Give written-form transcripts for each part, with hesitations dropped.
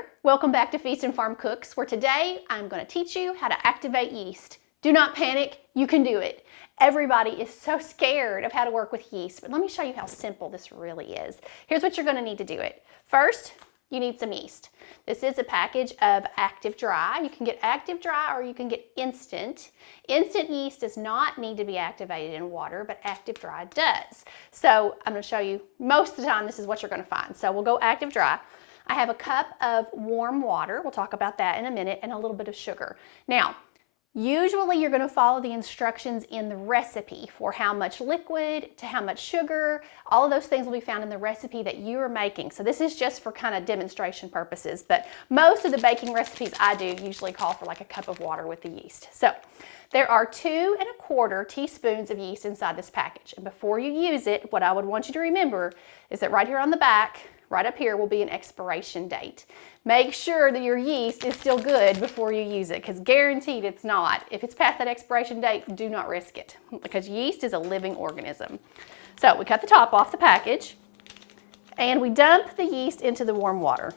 there. Welcome back to Feast and Farm Cooks, where today I'm going to teach you how to activate yeast. Do not panic, you can do it. Everybody is so scared of how to work with yeast, but let me show you how simple this really is. Here's what you're going to need to do it. First, you need some yeast. This is a package of active dry. You can get active dry or you can get instant. Instant yeast does not need to be activated in water, but active dry does. So I'm going to show you, most of the time this is what you're going to find. So we'll go active dry. I have a cup of warm water, we'll talk about that in a minute, and a little bit of sugar. Now, usually you're going to follow the instructions in the recipe for how much liquid to how much sugar. All of those things will be found in the recipe that you are making. So this is just for kind of demonstration purposes, but most of the baking recipes I do usually call for like a cup of water with the yeast. So there are 2 1/4 teaspoons of yeast inside this package. And before you use it, what I would want you to remember is that right here on the back, right up here will be an expiration date. Make sure that your yeast is still good before you use it, because guaranteed it's not. If it's past that expiration date, do not risk it, because yeast is a living organism. So we cut the top off the package and we dump the yeast into the warm water.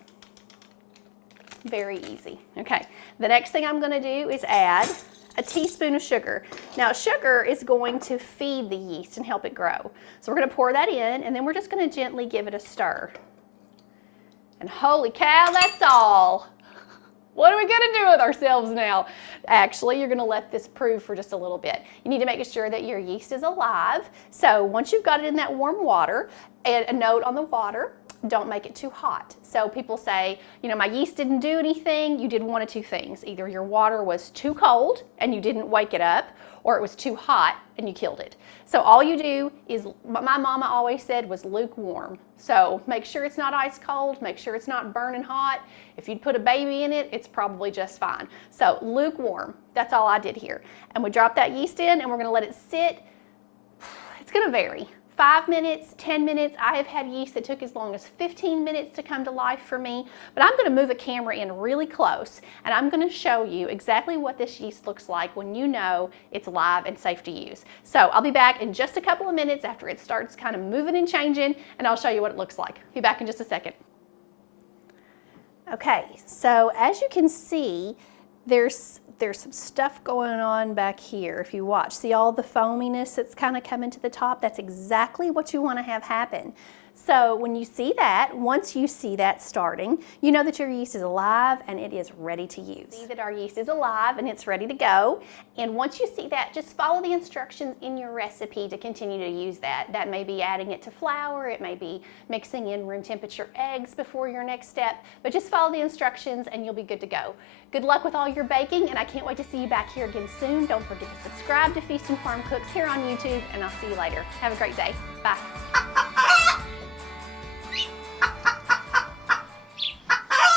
Very easy. Okay, the next thing I'm going to do is add a teaspoon of sugar. Now sugar is going to feed the yeast and help it grow. So we're going to pour that in, and then we're just going to gently give it a stir. And holy cow, that's all. What are we going to do with ourselves now? Actually, you're going to let this prove for just a little bit. You need to make sure that your yeast is alive. So once you've got it in that warm water, and a note on the water, don't make it too hot. So people say, you know, my yeast didn't do anything. You did one of 2 things. Either your water was too cold and you didn't wake it up, or it was too hot and you killed it. So all you do is, what my mama always said was lukewarm. So make sure it's not ice cold, make sure it's not burning hot. If you'd put a baby in it, it's probably just fine. So lukewarm, that's all I did here. And we drop that yeast in and we're gonna let it sit. It's gonna vary. 5 minutes, 10 minutes. I have had yeast that took as long as 15 minutes to come to life for me, but I'm going to move a camera in really close and I'm going to show you exactly what this yeast looks like when you know it's live and safe to use. So I'll be back in just a couple of minutes after it starts kind of moving and changing, and I'll show you what it looks like. Be back in just a second. Okay, so as you can see, there's some stuff going on back here. If you watch, see all the foaminess that's kind of coming to the top? That's exactly what you want to have happen. So when you see that, once you see that starting, you know that your yeast is alive and it is ready to use. See that our yeast is alive and it's ready to go. And once you see that, just follow the instructions in your recipe to continue to use that. That may be adding it to flour, it may be mixing in room temperature eggs before your next step, but just follow the instructions and you'll be good to go. Good luck with all your baking, and I can't wait to see you back here again soon. Don't forget to subscribe to Feast and Farm Cooks here on YouTube, and I'll see you later. Have a great day. Bye.